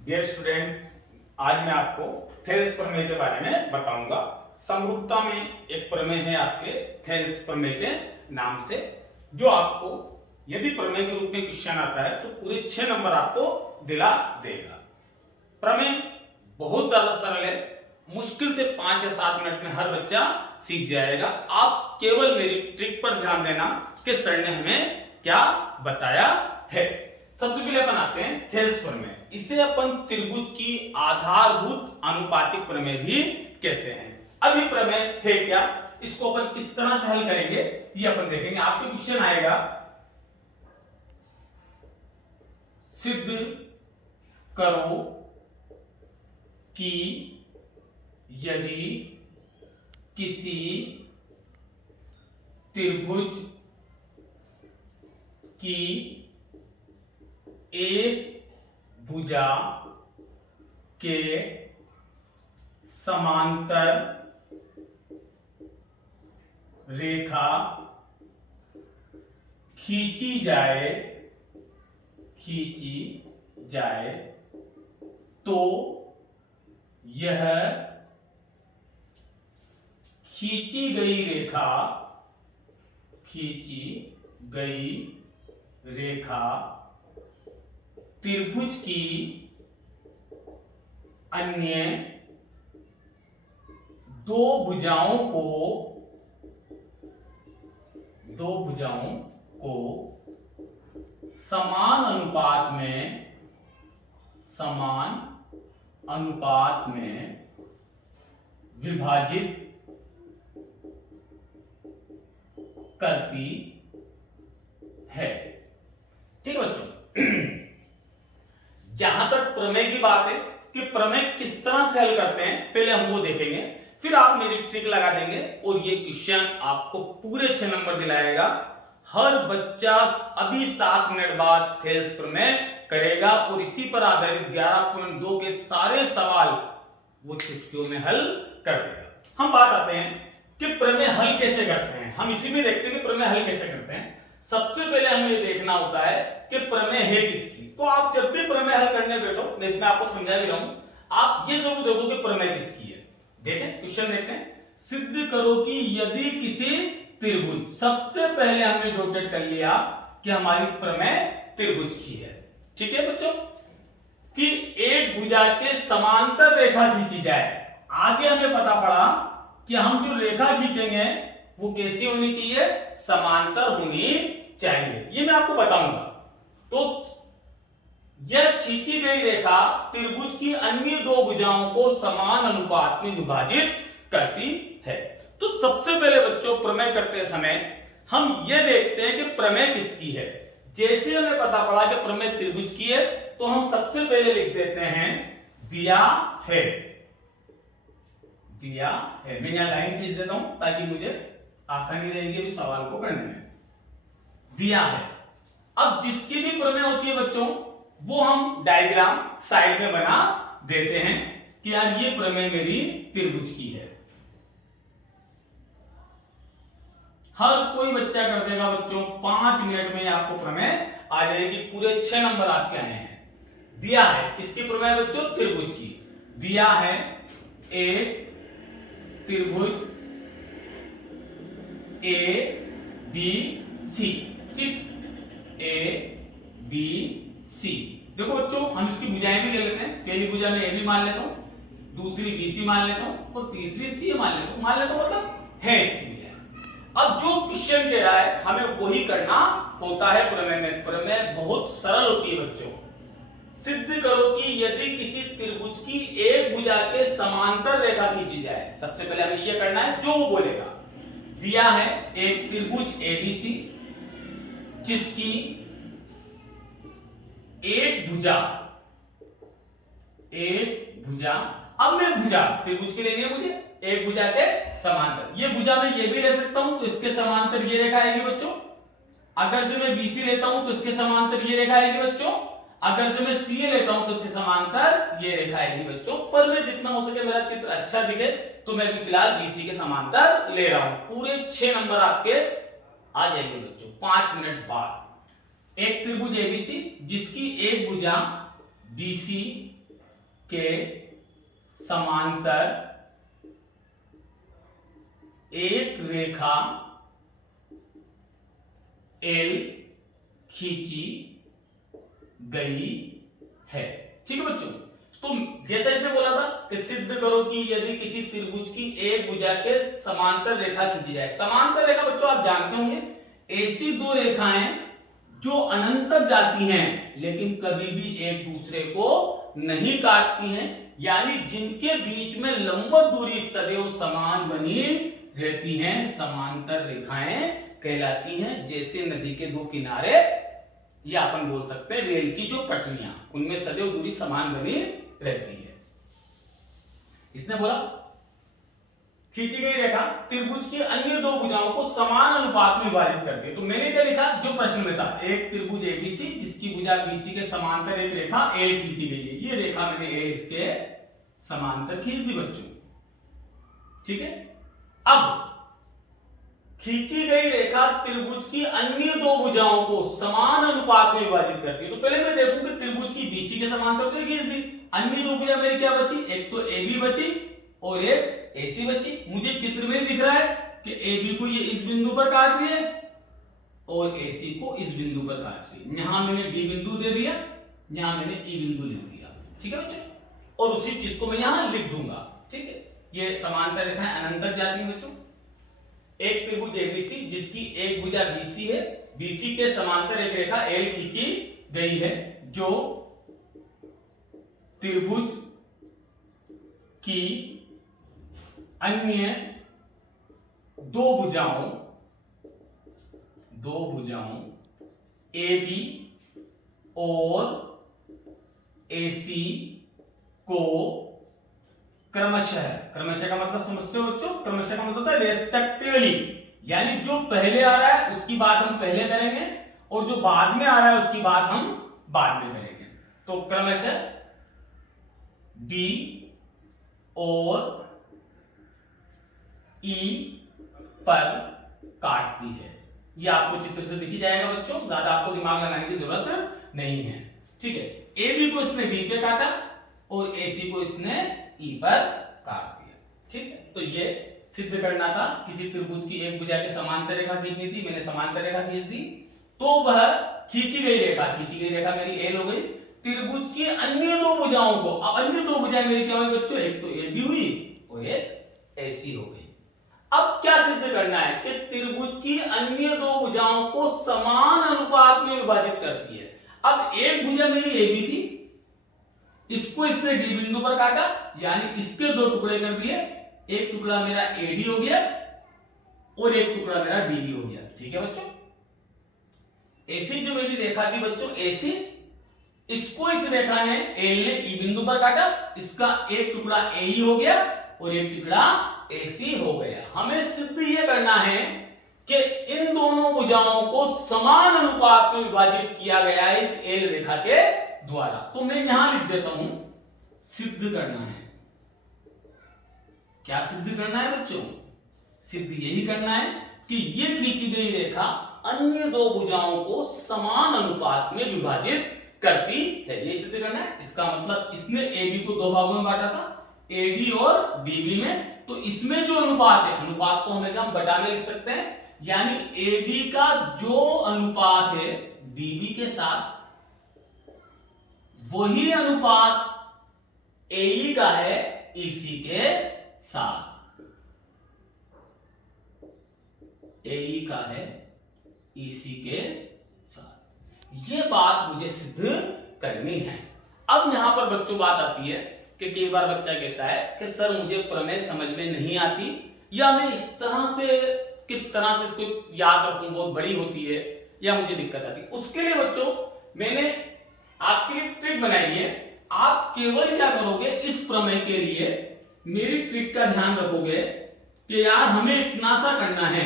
Dear students, आज मैं आपको थेल्स प्रमेय के बारे में बताऊंगा। समरूपता में एक प्रमेय है आपके थेल्स प्रमेय के नाम से, जो आपको यदि प्रमेय के रूप में क्वेश्चन आता है तो पूरे 6 नंबर आपको दिला देगा। प्रमेय बहुत ज्यादा सरल है, मुश्किल से 5 या 7 मिनट में हर बच्चा सीख जाएगा। आप केवल मेरी ट्रिक पर ध्यान देना कि सर ने हमें क्या बताया है। सबसे पहले अपन आते हैं थेल्स प्रमेय। इसे अपन त्रिभुज की आधारभूत अनुपातिक प्रमेय भी कहते हैं। अब ये प्रमेय है क्या, इसको अपन किस तरह से हल करेंगे ये अपन देखेंगे। आपके क्वेश्चन आएगा, सिद्ध करो कि यदि किसी त्रिभुज की एक भुजा के समांतर रेखा खींची जाए तो यह खींची गई रेखा त्रिभुज की अन्य दो भुजाओं को समान अनुपात में विभाजित करती है। ठीक है बच्चों, जहां तक प्रमेय की बात है कि प्रमेय किस तरह से हल करते हैं, पहले हम वो देखेंगे, फिर आप मेरी ट्रिक लगा देंगे और ये क्वेश्चन आपको पूरे 6 नंबर दिलाएगा। हर बच्चा अभी 7 मिनट बाद थेल्स प्रमेय करेगा और इसी पर आधारित 11.2 के सारे सवाल वो चुटकियों में हल कर देगा। हम बात आते हैं कि प्रमेय हल कैसे करते हैं। हम इसी में देखते हैं कि प्रमेय हल कैसे करते हैं। सबसे पहले हमें ये देखना होता है कि प्रमेय है किसकी। तो आप जब भी प्रमेय हल करने बैठो, मैं इसमें आपको समझा भी रहा हूं, आप ये जरूर देखो कि प्रमेय किसकी है। देखें क्वेश्चन देखते हैं, सिद्ध करो कि यदि किसी त्रिभुज, सबसे पहले हमने नोटेट कर लिया कि हमारी प्रमेय त्रिभुज की है। ठीक है बच्चों, कि एक भुजा के समांतर रेखा खींची जाए। आगे हमें पता पड़ा कि हम जो रेखा खींचेंगे वो कैसी होनी चाहिए, समांतर होनी चाहिए। ये मैं आपको बताऊंगा। तो यह खींची गई रेखा त्रिभुज की अन्य दो भुजाओं को समान अनुपात में विभाजित करती है। तो सबसे पहले बच्चों प्रमेय करते समय हम यह देखते हैं कि प्रमेय किसकी है। जैसे हमें पता पड़ा कि प्रमेय त्रिभुज की है तो हम सबसे पहले लिख देते हैं दिया है। मैं यहां लाइन खींच देता हूं ताकि मुझे आसानी रहेगी अभी सवाल को करने में। दिया है। अब जिसकी भी प्रमेय होती है बच्चों, वो हम डायग्राम साइड में बना देते हैं कि यार ये प्रमेय मेरी त्रिभुज की है। हर कोई बच्चा कर देगा बच्चों, 5 मिनट में आपको प्रमेय आ जाएगी। पूरे 6 नंबर आपके आए हैं। दिया है किसकी प्रमेय बच्चों, त्रिभुज की। दिया है एक त्रिभुज ए बी सी। ठीक, ए बी सी। देखो बच्चों, हम इसकी भुजाएं भी ले लेते हैं। पहली भुजा में ए बी मान लेता हूं, दूसरी बी सी मान लेता हूं और तीसरी सी मान लेता हूं। मतलब है इसकी भुजाएं। अब जो क्वेश्चन कह रहा है हमें वही करना होता है प्रमेय में। प्रमेय बहुत सरल होती है बच्चों। सिद्ध करो कि यदि किसी त्रिभुज की एक भुजा के समांतर रेखा खींची जाए। सबसे पहले हमें यह करना है जो वो बोलेगा। दिया है एक त्रिभुज एबीसी जिसकी एक भुजा, अब मैं भुजा त्रिभुज की लेनी है मुझे, एक भुजा के समांतर। ये भुजा में ये भी ले सकता हूं तो इसके समांतर ये रेखा आएगी बच्चों। अगर से मैं बीसी लेता हूं तो इसके समांतर ये रेखा आएगी बच्चों। अगर से मैं सीए लेता हूं तो इसके समांतर ये रेखा आएगी बच्चों। पर मैं जितना हो सके मेरा चित्र अच्छा दिखे तो मैं भी फिलहाल बीसी के समांतर ले रहा हूं। पूरे 6 नंबर आपके आ जाएंगे बच्चों 5 मिनट बाद। एक त्रिभुज एबीसी जिसकी एक भुजा बीसी के समांतर एक रेखा एल खींची गई है। ठीक है बच्चों, तो जैसा इसने बोला था कि सिद्ध करो कि यदि किसी त्रिभुज की एक भुजा के समांतर रेखा खींची जाए। समांतर रेखा बच्चों आप जानते होंगे ऐसी दो रेखाएं जो अनंत तक जाती हैं लेकिन कभी भी एक दूसरे को नहीं काटती हैं, यानी जिनके बीच में लंबवत दूरी सदैव समान बनी रहती हैं, समांतर रेखाएं कहलाती हैं। जैसे नदी के दो किनारे या अपन बोल सकते हैं रेल की जो पटरियां, उनमें सदैव दूरी समान बनी रहती है। इसने बोला खींची गई रेखा त्रिभुज की अन्य दो भुजाओं को समान अनुपात में विभाजित करती है। तो मैंने क्या लिखा जो प्रश्न में था, एक त्रिभुज एबीसी जिसकी भुजा बीसी के समांतर एक रेखा एल खींची गई है। ये रेखा मैंने एल इसके समांतर खींच दी बच्चों। ठीक है, अब खींची गई रेखा त्रिभुज की अन्य दो भुजाओं को समान अनुपात में विभाजित करती है। तो पहले मैं देखूं कि त्रिभुज की बीसी के समांतर तो खींच दी, अन्य दो भुजा मेरी क्या बची, एक तो एबी बची और एक एसी बची। मुझे चित्र में दिख रहा है कि एबी को ये इस बिंदु पर काट रही है और एसी को इस बिंदु पर काट रही है। यहां मैंने डी बिंदु दे दिया, यहां मैंने ई बिंदु लिख दिया। ठीक है बच्चों, और उसी चीज को मैं यहां लिख दूंगा। ठीक है, ये समांतर रेखाएं अनंत तक जाती हैं बच्चों। एक त्रिभुज एबीसी जिसकी एक भुजा बीसी है, बीसी के समांतर एक रेखा एल खींची गई है जो त्रिभुज की अन्य दो भुजाओं AB और AC को क्रमशः का मतलब समझते हो बच्चों, क्रमशः का मतलब होता है रेस्पेक्टिवली, यानी जो पहले आ रहा है उसकी बात हम पहले करेंगे और जो बाद में आ रहा है उसकी बात हम बाद में करेंगे। तो क्रमशः D और E पर काटती है। ये आपको चित्र से दिख जाएगा बच्चों, ज्यादा आपको दिमाग लगाने की जरूरत नहीं है। ठीक है, AB को इसने D पे काटा और AC को इसने E पर काट दिया। ठीक है, तो ये सिद्ध करना था किसी त्रिभुज की एक भुजा के समांतर रेखा खींचनी थी, मैंने समांतर रेखा खींच दी, तो वह खींची गई रेखा मेरी एल हो गई। त्रिभुज की अन्य दो भुजाओं को, अब अन्य दो भुजाएं मेरी क्या हुई बच्चों, एक तो AB हुई और एक AC हो गई। अब क्या सिद्ध करना है कि त्रिभुज की अन्य दो भुजाओं को समान अनुपात में विभाजित करती है। अब एक भुजा मेरी AB थी, इसको इसने D बिंदु पर काटा, यानी इसके दो टुकड़े कर दिए, एक टुकड़ा मेरा AD हो गया और एक टुकड़ा मेरा DB हो गया। ठीक है बच्चों, AC जो मेरी रेखा थी बच्चों AC, इसको इस रेखा ने एल ने ई बिंदु पर काटा, इसका एक टुकड़ा AE हो गया और एक टुकड़ा AC हो गया। हमें सिद्ध ये करना है कि इन दोनों भुजाओं को समान अनुपात में विभाजित किया गया है इस एल रेखा के द्वारा। तो मैं यहां लिख देता हूं सिद्ध करना है। क्या सिद्ध करना है बच्चों, सिद्ध यही करना है कि ये खींची गई रेखा अन्य दो भुजाओं को समान अनुपात में विभाजित करती है, ये सिद्ध करना है। इसका मतलब इसने AB को दो भागों में बांटा था, AD और DB में, तो इसमें जो अनुपात है, अनुपात को हमेशा हम बटा में लिख सकते हैं, यानी AD का जो अनुपात है DB के साथ वही अनुपात AE का है EC के साथ, AE का है EC के साथ। ये बात मुझे सिद्ध करनी है। अब यहां पर बच्चों बात आती है कि कई बार बच्चा कहता है कि सर मुझे प्रमेय समझ में नहीं आती, या मैं इस तरह से किस तरह से इसको याद रखूं, बहुत बड़ी होती है या मुझे दिक्कत आती है। उसके लिए बच्चों मैंने आपके लिए ट्रिक बनाई है। आप केवल क्या करोगे, इस प्रमेय के लिए मेरी ट्रिक का ध्यान रखोगे कि यार हमें इतना सा करना है,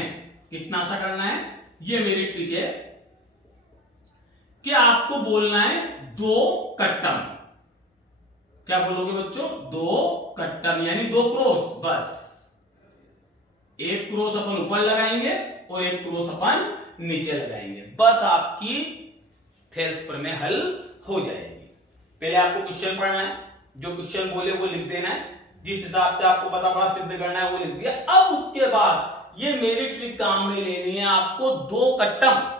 कितना सा करना है, ये मेरी ट्रिक है कि आपको बोलना है दो कट्टम। क्या बोलोगे बच्चों, दो कट्टम यानी दो क्रॉस। बस एक क्रॉस अपन ऊपर लगाएंगे और एक क्रॉस अपन नीचे लगाएंगे, बस आपकी थेल्स प्रमेय हल हो जाएगी। पहले आपको क्वेश्चन पढ़ना है, जो क्वेश्चन बोले वो लिख देना है, जिस हिसाब से आपको पता पड़ा सिद्ध करना है वो लिख दिया। अब उसके बाद ये मेरी ट्रिक काम में लेनी है, आपको दो कट्टम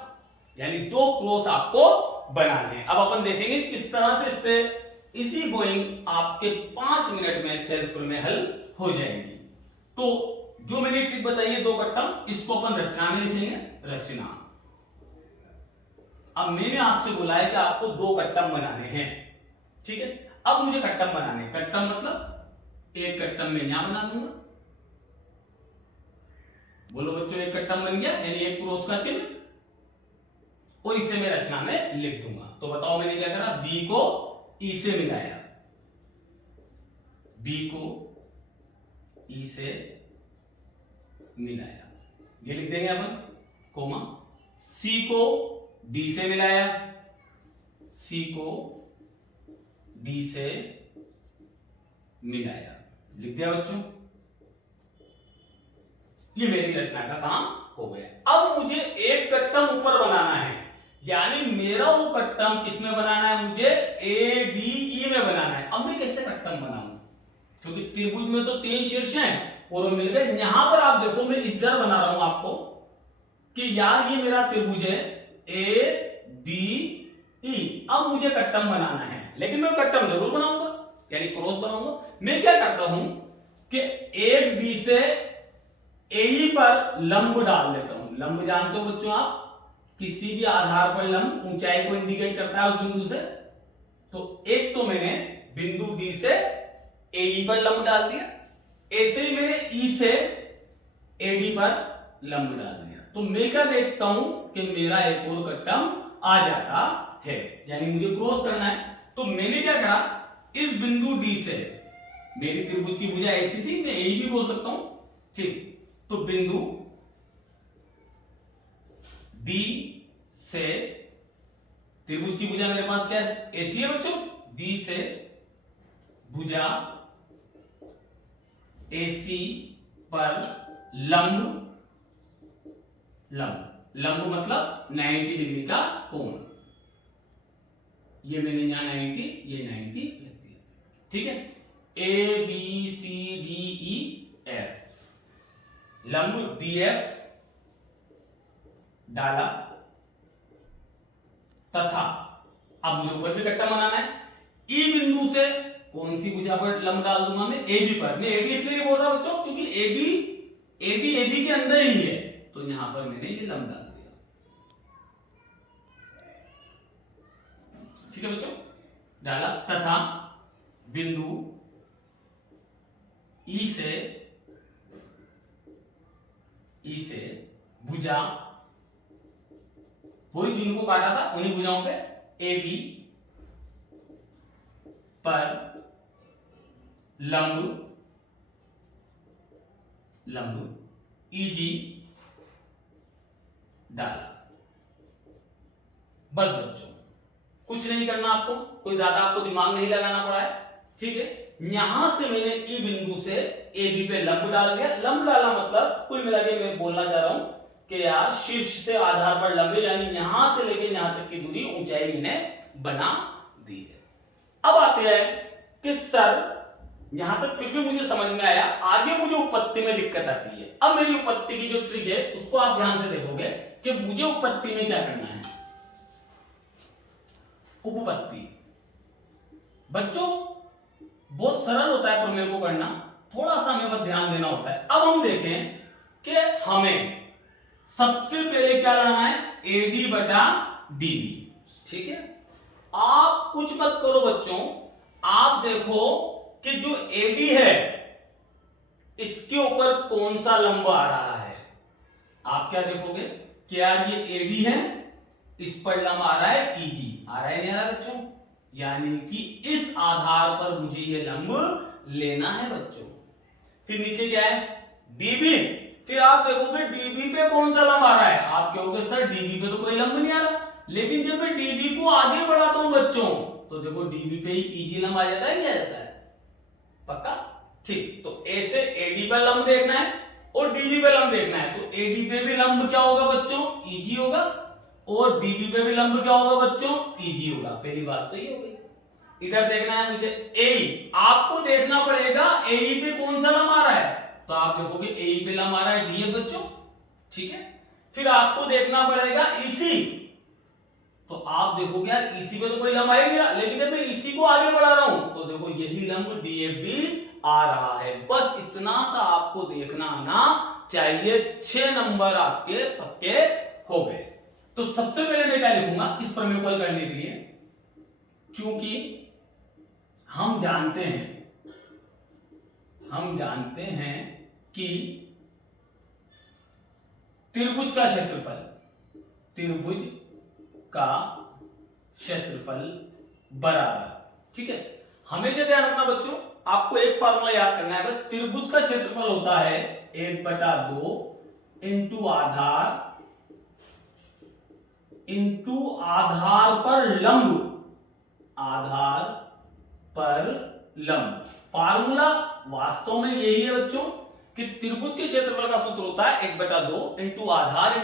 यानी दो क्रॉस आपको बनाने हैं। अब अपन देखेंगे किस तरह से इससे इजी गोइंग आपके 5 मिनट में एक्सेल स्कूल में हल हो जाएगी। तो जो मैंने ट्रिक बताई है दो कट्टम, इसको अपन रचना में लिखेंगे, रचना। अब मैंने आपसे बोला है कि आपको दो कट्टम बनाने हैं, ठीक है। अब मुझे कट्टम बनाने, कट्टम मतलब एक कट्टम में यहां बना दूंगा, बोलो बच्चों एक कट्टम बन गया यानी एक क्रॉस का चिन्ह, और इसे मैं रचना में लिख दूंगा। तो बताओ मैंने क्या करा, बी को ई से मिलाया, बी को ई से मिलाया, ये लिख देंगे अपन, कोमा। सी को डी से मिलाया, सी को डी से मिलाया, लिख दिया बच्चों। ये मेरी रचना का काम हो गया। अब मुझे एक कट्टम ऊपर बनाना है, यानी मेरा वो कट्टम किसमें बनाना है, मुझे ए डी ई में बनाना है। अब मैं कैसे कट्टम बनाऊं, क्योंकि त्रिभुज में तो 3 शीर्ष हैं और वो मिल गए। यहां पर आप देखो मैं इस तरह बना रहा हूं आपको कि यार ये मेरा त्रिभुज है ए डी ई। अब मुझे कट्टम बनाना है, लेकिन मैं कट्टम जरूर बनाऊंगा यानी क्रॉस बनाऊंगा। मैं क्या करता हूं कि एक डी से ए पर लंब डाल देता हूं। लंब जानते हो बच्चों आप, किसी भी आधार पर लंब ऊंचाई को इंडिकेट करता है उस बिंदु से। तो एक तो मैंने बिंदु डी से ए पर लंब डाल दिया, ऐसे ही मैंने ई से एडी पर लंब डाल दिया। तो मैं क्या देखता हूं कि मेरा एक और कट्टम आ जाता है, यानी मुझे क्रॉस करना है। तो मैंने क्या करा, इस बिंदु डी से, मेरी त्रिभुज की भुजा ऐसी थी, मैं ए भी बोल सकता हूं, ठीक। तो बिंदु डी से, त्रिभुज की भुजा मेरे पास क्या है, ऐसी है बच्चों, डी से भुजा एसी पर लंब, लंब लंब मतलब 90 डिग्री का कोण। ये मैंने यहां 90, ये 90 लिख दिया, ठीक है। A B C D E F, लंब डी एफ डाला, तथा अब मुझे ऊपर भी कट्टा बनाना है। ई बिंदु से कौन सी भुजा पर लंब डाल दूंगा मैं, एबी पर। मैं एडी इसलिए बोल रहा हूं बच्चों क्योंकि एडी के अंदर ही है, तो यहां पर मैंने ये लंब डाल दिया, ठीक है बच्चों, डाला। तथा बिंदु ई से भुजा, वही जिनको काटा था उन्हीं भुजाओं पे, ए बी पर लंब ईजी डाला। बस बच्चों, कुछ नहीं करना आपको, कोई ज्यादा आपको दिमाग नहीं लगाना पड़ा है, ठीक है। यहां से मैंने ई बिंदु से ए बी पे लंब डाल दिया। लंब डालना मतलब कुल मिला के मैं बोलना चाह रहा हूं कि यार शीर्ष से आधार पर लंबे, यानी यहां से लेके यहां तक की दूरी, ऊंचाई मैंने बना दी है। अब आते हैं कि सर यहां तक फिर भी मुझे समझ में आया, आगे मुझे उपपत्ति में दिक्कत आती है। अब मेरी उपपत्ति की जो ट्रिक है उसको आप ध्यान से देखोगे कि मुझे उपपत्ति में क्या करना है। उपपत्ति बच्चों बहुत सरल होता है प्रमेय को करना, थोड़ा सा हमें बस ध्यान देना होता है। अब हम देखें कि हमें सबसे पहले क्या लाना है, एडी बटा डीबी, ठीक है। आप कुछ मत करो बच्चों, आप देखो कि जो एडी है इसके ऊपर कौन सा लंब आ रहा है। आप क्या देखोगे कि यार ये एडी है, इस पर लंब आ रहा है ईजी, आ रहा है नहीं आ रहा बच्चों, यानी कि इस आधार पर मुझे ये लंब लेना है बच्चों। फिर नीचे क्या है, डीबी। फिर आप देखोगे डीबी पे कौन सा लंब आ रहा है, आप कहोगे सर डीबी पे तो कोई लंब नहीं आ रहा, लेकिन जब मैं डीबी को आगे बढ़ाता हूं बच्चों तो देखो डीबी पे ही ईजी लंब आ जाता है, क्या जाता है, पक्का, ठीक। तो ऐसे एडी पर लंब देखना है और डीबी पे लंब देखना है। तो एडी पे भी लंब क्या होगा बच्चों, ईजी होगा, और डीबी पे भी लंब क्या होगा बच्चों, ईजी होगा। पहली बात तो ये हो गई। इधर देखना है मुझे ए, आपको देखना पड़ेगा ए पे कौन सा लंब आ रहा है, तो आप देखोगे ए पे लंब आ रहा है डी बच्चों, ठीक है। फिर आपको देखना पड़ेगा इसी, तो आप देखोगे यार इसी पे तो कोई लंब आ ही नहीं रहा, लेकिन जब मैं इसी को आगे बढ़ा रहा हूं तो देखो यही लंब डीएफ भी आ रहा है। बस इतना सा आपको देखना आना चाहिए, 6 नंबर आपके पक्के हो गए। तो सबसे पहले मैं क्या लिखूंगा इस प्रमेय को हल करने के लिए, क्योंकि हम जानते हैं कि त्रिभुज का क्षेत्रफल बराबर, ठीक है। हमेशा ध्यान रखना बच्चों, आपको एक फार्मूला याद करना है बस, त्रिभुज का क्षेत्रफल होता है 1/2 इंटू आधार पर लंब। फार्मूला वास्तव में यही है बच्चों कि त्रिभुज के क्षेत्रफल का सूत्र होता है 1/2 इंटू आधार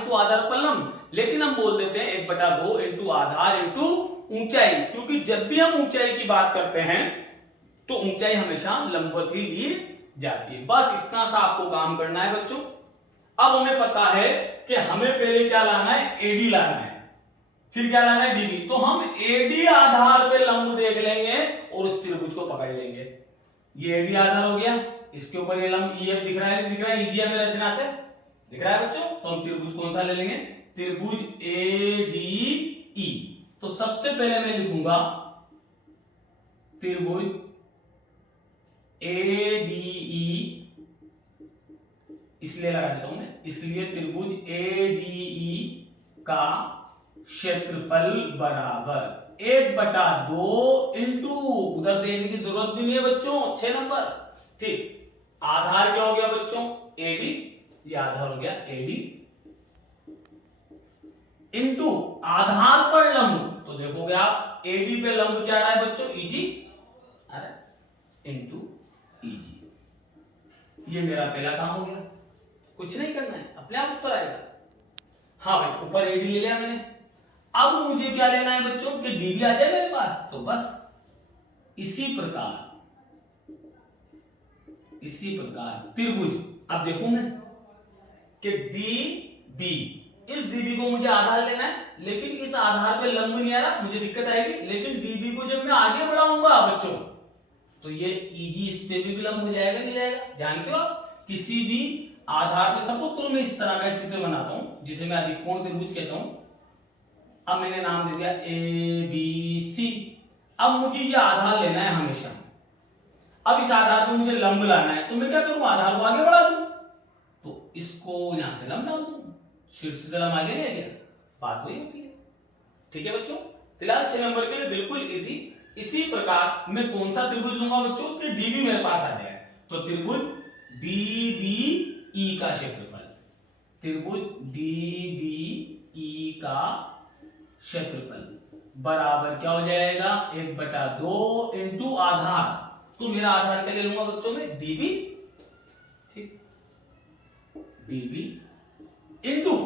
पर लंब, लेकिन हम बोल देते हैं 1/2 इंटू आधार इंटू ऊंचाई, क्योंकि जब भी हम ऊंचाई की बात करते हैं तो ऊंचाई हमेशा लंबवत ही ली जाती है। बस इतना सा आपको काम करना है बच्चों। अब हमें पता है कि हमें पहले क्या लाना है, एडी लाना है, फिर क्या लाना है, डीबी। तो हम एडी आधार पे लंब देख लेंगे और उस त्रिभुज को पकड़ लेंगे। ये एडी आधार हो गया, इसके ऊपर ये लंब ईएफ दिख रहा है, ईजी हमें रचना से दिख रहा है बच्चों। तो हम त्रिभुज कौन सा ले लेंगे, त्रिभुज एडीई। तो सबसे पहले मैं लिखूंगा त्रिभुज एडीई, इसलिए लगा देता हूं मैं, इसलिए त्रिभुज एडीई का क्षेत्रफल बराबर 1/2 इंटू, उधर देने की जरूरत भी नहीं है बच्चों, 6 नंबर, ठीक। आधार क्या हो गया बच्चों, एडी, ये आधार हो गया एडी, इंटू आधार पर लंब, तो देखोगे आप एडी पे लंब क्या आ रहा है बच्चों, ईजी, अरे इंटू ईजी। ये मेरा पहला काम हो गया, कुछ नहीं करना है, अपने आप उत्तर आएगा। हाँ भाई, ऊपर एडी ले लिया मैंने, अब मुझे क्या लेना है बच्चों कि डीबी आ जाए मेरे पास। तो बस इसी प्रकार त्रिभुज, अब देखूं मैं कि डीबी, इस डीबी को मुझे आधार लेना है, लेकिन इस आधार पे लंब नहीं आ रहा, मुझे दिक्कत आएगी। लेकिन डीबी को जब मैं आगे बढ़ाऊंगा बच्चों तो ये ईजी इस पे भी लंब हो जाएगा, नहीं जाएगा। जानते हो आप, किसी भी आधार पे, सपोज करो मैं इस तरह का चित्र बनाता हूं जिसे मैं अधिकोण त्रिभुज कहता हूं। अब मैंने नाम दे दिया ए बी सी। अब मुझे ये आधार लेना है हमेशा, अब इस आधार पे मुझे लंब लाना है, तो मैं क्या करूं, आधार को आगे बढ़ा दूं, तो इसको यहां से लंब डाल दूं, शीर्ष से लंब आगे नहीं गया, बात वही होती है, ठीक है बच्चों। फिलहाल 6 नंबर के लिए बिल्कुल इजी। इसी प्रकार मैं कौन सा त्रिभुज लूंगा बच्चों कि डीबी मेरे पास आ जाए, तो त्रिभुज डीबीई का क्षेत्रफल, त्रिभुज डीबीई का क्षेत्रफल बराबर क्या हो जाएगा, 1/2 इंटू आधार, तो मेरा आधार क्या ले लूंगा बच्चों में, डीबी, ठीक, डीबी इंटू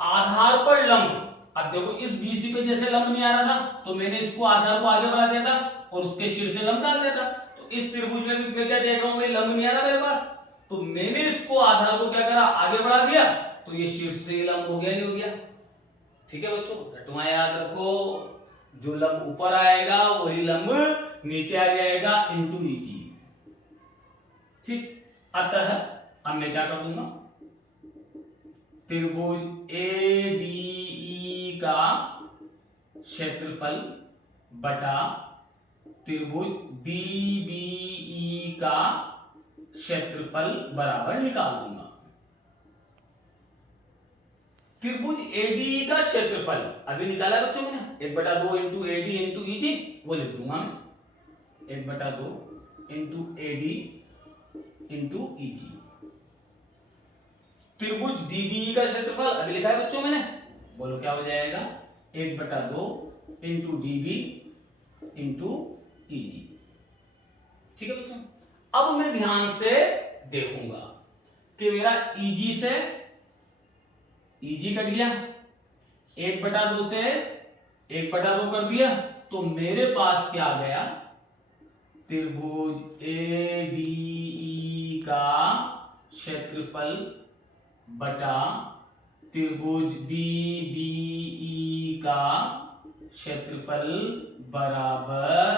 आधार पर लंब। अब देखो इस बीसी पे जैसे लंब नहीं आ रहा था तो मैंने इसको आधार को आगे बढ़ा दिया था और उसके शीर्ष से लंब डाल दिया था। तो इस त्रिभुज में भी मैं क्या देख रहा हूं, भाई लंब नहीं आ रहा मेरे पास, तो मैंने इसको आधार को क्या करा, आगे बढ़ा दिया, तो ये शीर्ष से लंब हो गया, नहीं हो गया, ठीक है बच्चों। रटवा याद रखो, जो लंब ऊपर आएगा वही लंब नीचे आ जाएगा, इंटू ईजी, ठीक। अतः अब मैं क्या कर दूंगा, त्रिभुज एडीई का क्षेत्रफल बटा त्रिभुज डीबीई का क्षेत्रफल बराबर निकाल दूंगा। त्रिभुज एडीई का क्षेत्रफल अभी निकाला बच्चों मैंने, 1/2 इंटू एडी इंटू ईजी, वो लिख दूंगा मैं, 1/2 इंटू एडी इंटू ईजी। त्रिभुज डीबीई का क्षेत्रफल अभी लिखा है बच्चों मैंने, बोलो क्या हो जाएगा, 1/2 इंटू डीबी इंटू ईजी, ठीक है बच्चों। अब मैं ध्यान से देखूंगा कि मेरा ईजी से ईजी कट गया, 1/2 से 1/2 कर दिया, तो मेरे पास क्या आ गया, त्रिभुज ADE का क्षेत्रफल बटा त्रिभुज DBE का क्षेत्रफल बराबर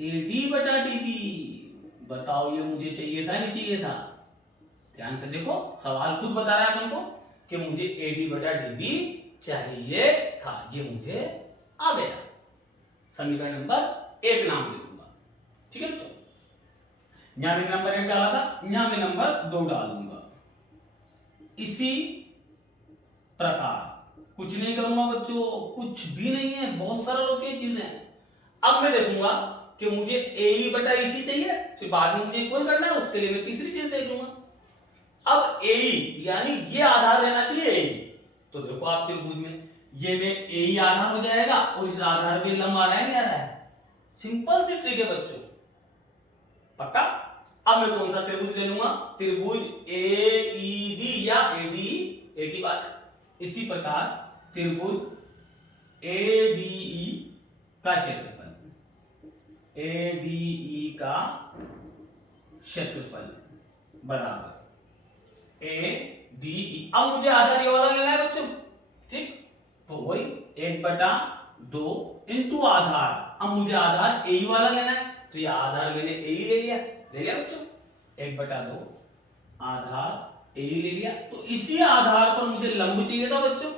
AD बटा DB। बताओ ये मुझे चाहिए था नहीं चाहिए था? ध्यान से देखो, सवाल खुद बता रहा है अपन को कि मुझे AD बटा DB चाहिए था, ये मुझे आ गया। समीकरण नंबर 1 नाम दे दूंगा। ठीक है बच्चों, यहां मैंने नंबर 1 डाला था, यहां मैं नंबर 2 डाल दूंगा। इसी प्रकार कुछ नहीं करूंगा बच्चों, कुछ भी नहीं है, बहुत सरल होती है चीजें। अब मैं देखूंगा कि मुझे AE बटा EC चाहिए, फिर बाद में मुझे इक्वल करना है, उसके लिए मैं तीसरी चीज देख लूंगा। अब AE यानी ये आधार रहना चाहिए AE, तो देखो आप त्रिभुज में ये में AE आधार हो जाएगा और इस आधार पे लंब आ रहा है नहीं आ रहा है? सिंपल सी ट्रिक है बच्चों, पक्का। अब मैं कौन सा त्रिभुज ले लूंगा? त्रिभुज AED या ADE, एक ही बात है। इसी प्रकार त्रिभुज ADE का क्षेत्रफल, ADE का क्षेत्रफल बराबर ADE। अब मुझे आधार ये वाला लेना है बच्चों, ठीक, तो वही 1/2 इंटू आधार। अब मुझे आधार AE वाला लेना है, तो ये आधार मैंने AE ले लिया बच्चों, 1/2 आधार AE ले लिया। तो इसी आधार पर मुझे लंब चाहिए था बच्चों,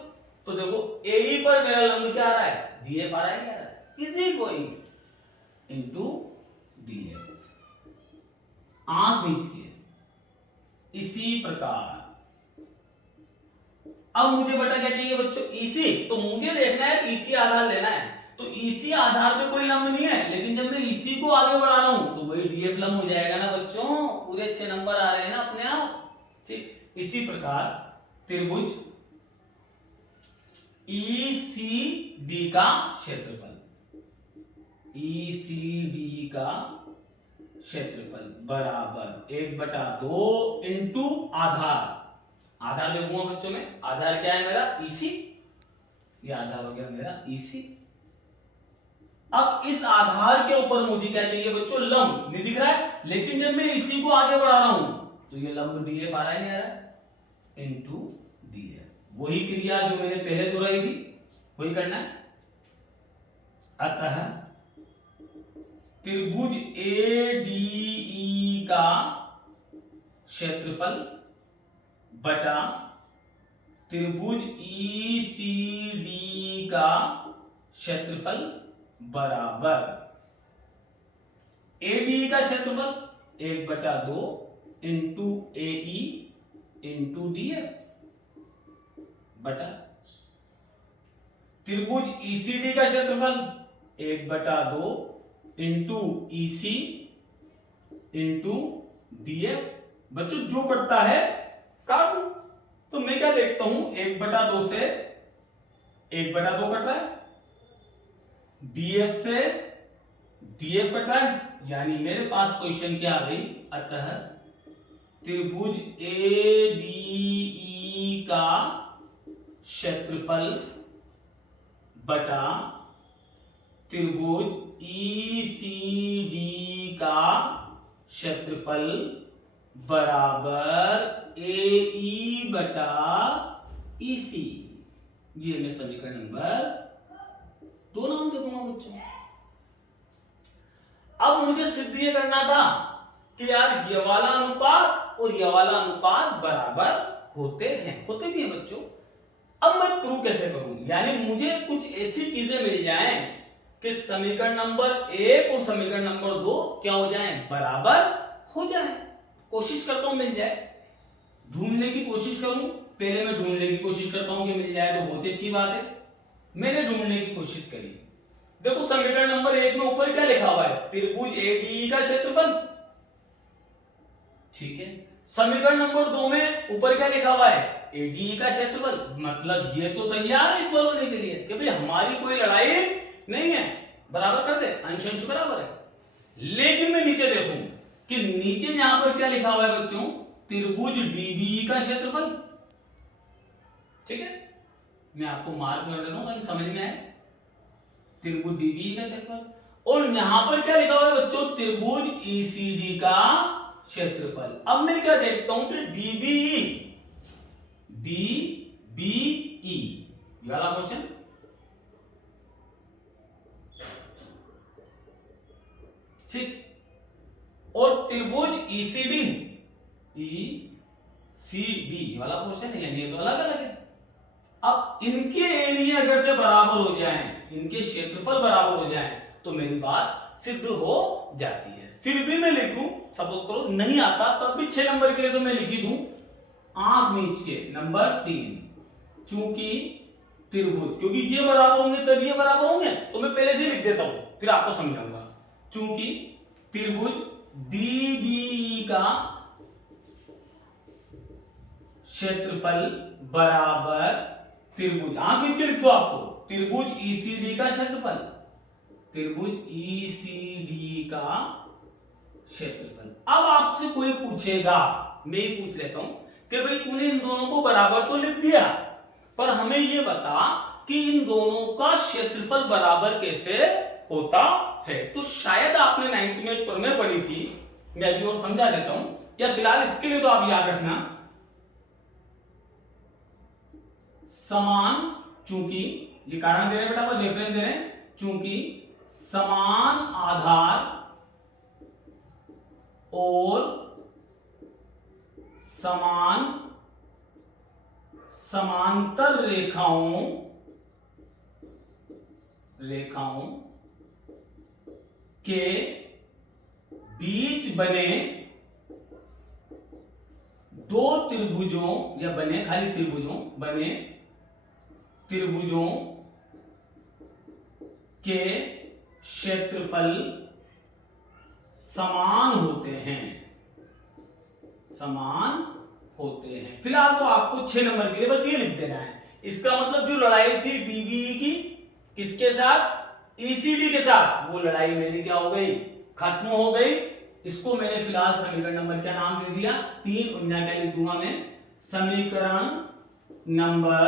तो देखो AE पर मेरा लंब क्या आ रहा है? DF आ रहा है नहीं आ रहा है? इजी गोइंग इनटू DF, आंख नीचे। इसी प्रकार अब मुझे बटा क्या चाहिए बच्चों? EC, तो मुझे देखना है EC आधार लेना है, तो EC आधार पे कोई लंब नहीं है, लेकिन जब मैं EC को आगे बढ़ा रहा हूं तो वही DF लंब हो जाएगा ना बच्चों, पूरे 6 नंबर आ रहे हैं ना अपने आप, ठीक। इसी प्रकार त्रिभुज ECD का क्षेत्रफल, ECD का क्षेत्रफल बराबर 1/2 इंटू आधार। आधार देखूंगा बच्चों में, आधार क्या है मेरा? EC, ये आधार हो गया मेरा EC। अब इस आधार के ऊपर मुझे क्या चाहिए बच्चों? लंब। नहीं दिख रहा है, लेकिन जब मैं EC को आगे बढ़ा रहा हूं तो ये लंब DF आ रहा है नहीं आ रहा है? इनटू DF, वही क्रिया जो मैंने पहले दोहराई थी वही करना है। अतः त्रिभुज ADE का क्षेत्रफल बटा त्रिभुज ECD का क्षेत्रफल बराबर ADE का क्षेत्रफल 1/2 इंटू AE इंटू DF बटा त्रिभुज ECD का क्षेत्रफल 1/2 इंटू EC इंटू DF। बच्चों जो कटता है काट दो, तो मैं क्या देखता हूं 1/2 से 1/2 कट रहा है, DF से DF कट रहा है, यानी मेरे पास क्वेश्चन क्या आ गई? अतः त्रिभुज ADE का क्षेत्रफल बटा त्रिभुज ECD का क्षेत्रफल बराबर AE बटा EC। ये मैं समीकरण नंबर 2 नाम दे दूंगा बच्चों। अब मुझे सिद्ध ये करना था कि यार ये वाला अनुपात और ये वाला अनुपात बराबर होते भी हैं बच्चों। अब मैं प्रूव कैसे करूं? यानी मुझे कुछ ऐसी चीजें मिल जाएं कि समीकरण नंबर 1 और समीकरण नंबर 2 क्या हो जाएं? बराबर हो जाएं। कोशिश करता हूं मिल जाए, ढूंढने की कोशिश करूं। पहले मैं ढूंढने की कोशिश करता हूं कि मिल जाए तो बहुत अच्छी बात है। मैंने ढूंढने की कोशिश करी। देखो समीकरण नंबर 1 में ऊपर क्या लिखा हुआ है? त्रिभुज ADE का क्षेत्रफल, ठीक है। समीकरण नंबर 2 में ऊपर क्या लिखा हुआ है? ADE का क्षेत्रफल। मतलब ये तो तैयार है इक्वल होने के लिए कि भाई हमारी कोई लड़ाई नहीं है, बराबर कर दे, अंश अंश बराबर है। लेकिन मैं नीचे देखूं कि नीचे यहां पर क्या लिखा हुआ है बच्चों? त्रिभुज DBE का क्षेत्रफल, ठीक है। मैं आपको मार्क कर देता हूं ताकि समझ में आए। त्रिभुज डीबीई का क्षेत्रफल। और यहां पर क्या लिखा हुआ है बच्चों, त्रिभुज ईसीडी का क्षेत्रफल। अब मैं क्या देखता हूं कि डीबीई वाला क्वेश्चन, ठीक, और त्रिभुज ईसीडी वाला क्वेश्चन है, यानी ये तो अलग अलग है। अब इनके एरिया अगर से बराबर हो जाएं, इनके क्षेत्रफल बराबर हो जाएं, तो मेरी बात सिद्ध हो जाती है। फिर भी मैं लिखूं, सपोज करो नहीं आता, तब भी 6 नंबर के लिए तो मैं लिखी दूं आंख मीच के नंबर 3, चूंकि त्रिभुज, क्योंकि ये बराबर होंगे तब ये बराबर होंगे, तो मैं पहले से लिख देता हूं, फिर आपको समझाऊंगा। चूंकि त्रिभुज डीबीई का क्षेत्रफल बराबर त्रिभुज, आंख मीच के लिख दो आपको, त्रिभुज ईसीडी का क्षेत्रफल, त्रिभुज ईसीडी का क्षेत्रफल। अब आपसे कोई पूछेगा, मैं ही पूछ लेता हूं कि भाई तूने इन दोनों को बराबर तो लिख दिया, पर हमें ये बता कि इन दोनों का क्षेत्रफल बराबर कैसे होता है। तो शायद आपने 9th में एक प्रमेय पढ़ी थी, मैं अभी और समझा देता हूं, या फिलहाल इसके लिए तो आप याद रखना, समान, चूंकि ये कारण दे रहे हैं बेटा, वो रेफरेंस दे रहे हैं, चूंकि समान आधार और समांतर रेखाओं के बीच बने दो त्रिभुजों, या बने खाली त्रिभुजों, बने त्रिभुजों के क्षेत्रफल समान होते हैं, समान होते हैं। फिलहाल तो आपको 6 नंबर के लिए बस ये लिख देना है। इसका मतलब जो लड़ाई थी डीबीई की किसके साथ, ईसीडी के साथ, वो लड़ाई मेरी क्या हो गई, खत्म हो गई। इसको मैंने फिलहाल समीकरण नंबर क्या नाम दे दिया, 3, और क्या लिख दूंगा मैं, समीकरण नंबर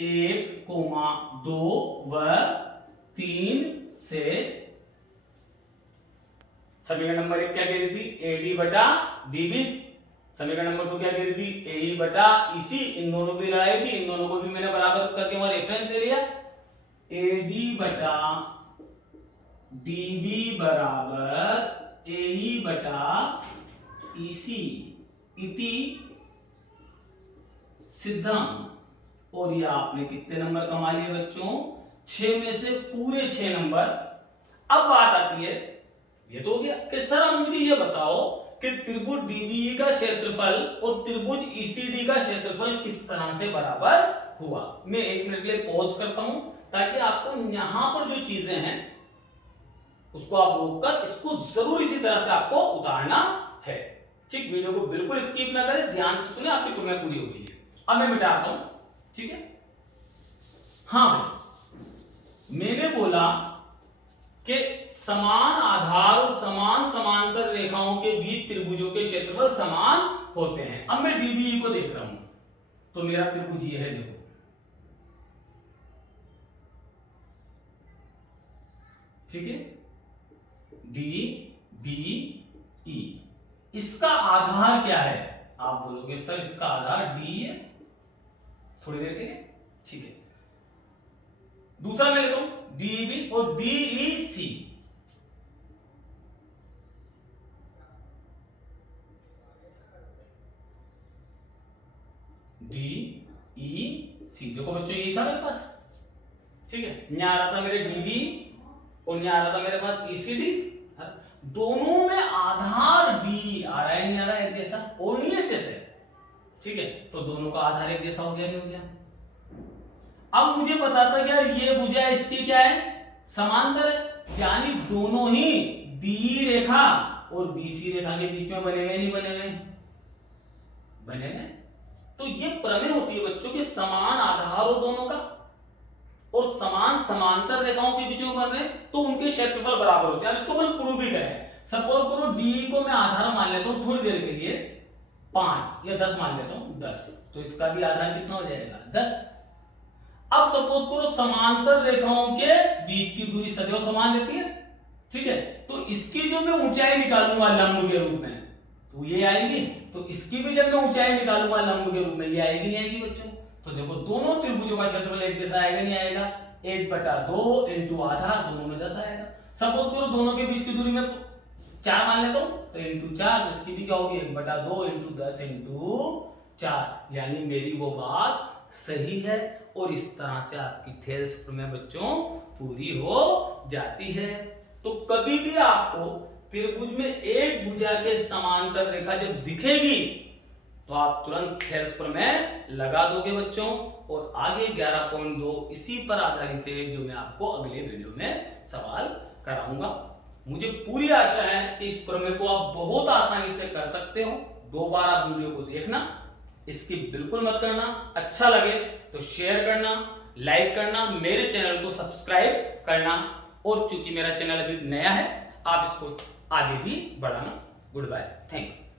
1, 2 व 3 से। समीकरण नंबर 1 क्या कह रही थी, एडी बटा डीबी। समीकरण नंबर 2 क्या कह रही थी, एई बटा ईसी। इन दोनों की लड़ाई थी, इन दोनों को भी मैंने बराबर करके वहां रेफरेंस ले लिया, एडी बटा डीबी बराबर एई बटा ईसी इति सिद्धम। और ये आपने कितने नंबर कमा लिए बच्चों, 6 में से पूरे 6 नंबर। अब बात आती है, ये तो हो गया कि सर अब मुझे ये बताओ कि त्रिभुज डीबीई का क्षेत्रफल और त्रिभुज ईसीडी का क्षेत्रफल किस तरह से बराबर हुआ। मैं 1 मिनट के लिए पॉज करता हूं, ताकि आपको यहां पर जो चीजें हैं उसको आप रोककर इसको जरूर इसी तरह से आपको उतारना है। ठीक, वीडियो को बिल्कुल स्किप ना करें, ध्यान से सुने, आपकी प्रमेय पूरी हो गई है। अब मैं मिटाता हूं, ठीक है। हाँ भाई, मैंने बोला कि समान आधार और समान समांतर रेखाओं के बीच त्रिभुजों के क्षेत्रफल समान होते हैं। अब मैं डीबीई को देख रहा हूं, तो मेरा त्रिभुज ये है, देखो, ठीक है, डीबीई। इसका आधार क्या है, आप बोलोगे सर इसका आधार डी है, थोड़ी देर के लिए, ठीक है। दूसरा मैं लेता हूं डीबी और डीईसी। डीईसी, देखो बच्चों यही था मेरे पास, ठीक है। यहां आ रहा था मेरे डीबी और यहां आ रहा था मेरे पास ईसीडी। दोनों में आधार डी आ रहा है, नहीं आ रहा है एक जैसा, और नहीं है जैसे, ठीक है। तो दोनों का आधार एक जैसा हो गया, नहीं हो गया। अब मुझे पता था क्या, ये भुजा इसकी क्या है, समांतर है, यानी दोनों ही डी रेखा और बीसी रेखा के बीच में बने हुए, नहीं बने हुए, बने हुए। तो ये प्रमेय होती है बच्चों के समान आधार हो दोनों का और समान समांतर रेखाओं के बीच में बन रहे, तो उनके क्षेत्रफल बराबर होते हैं। अब इसको अपन प्रूव भी करें। सपोज करो डी को मैं आधार मान लेता हूं थोड़ी देर के लिए, 5 या 10 मान लेता हूं, 10, तो इसका भी आधार कितना हो जाएगा, 10। अब सपोज करो समांतर रेखाओं के बीच की दूरी सदैव समान रहती है, ठीक है, तो इसकी जो मैं ऊंचाई निकालूंगा लंब के रूप में तो ये आएगी, तो इसकी भी जब मैं ऊंचाई निकालूंगा लंब के रूप में ये आएगी नहीं आएगी बच्चों? तो देखो दोनों त्रिभुजों का क्षेत्रफल एक जैसा आएगा नहीं आएगा? 1/2 इंटू आधार, दोनों में 10 आएगा। सपोज करो दोनों के बीच की दूरी में 4 मान लेता हूं, तो इंटू 4, तो इसकी भी क्या होगी 1/2 इंटू 10 इंटू 4, यानी मेरी वो बात सही है। और इस तरह से आपकी थेल्स प्रमेय बच्चों पूरी हो जाती है। तो कभी भी आपको त्रिभुज में एक भुजा के समांतर रेखा जब दिखेगी तो आप तुरंत थेल्स प्रमेय लगा दोगे बच्चों। और आगे 11.2 इसी पर आधारित है जो मैं आपको अगले वीडियो में सवाल कराऊंगा। मुझे पूरी आशा है कि इस प्रमेय को आप बहुत आसानी से कर सकते हो। 2 बार आप वीडियो को देखना, स्किप बिल्कुल मत करना। अच्छा लगे तो शेयर करना, लाइक करना, मेरे चैनल को सब्सक्राइब करना। और चूंकि मेरा चैनल अभी नया है, आप इसको आगे भी बढ़ाना। Goodbye, thank you.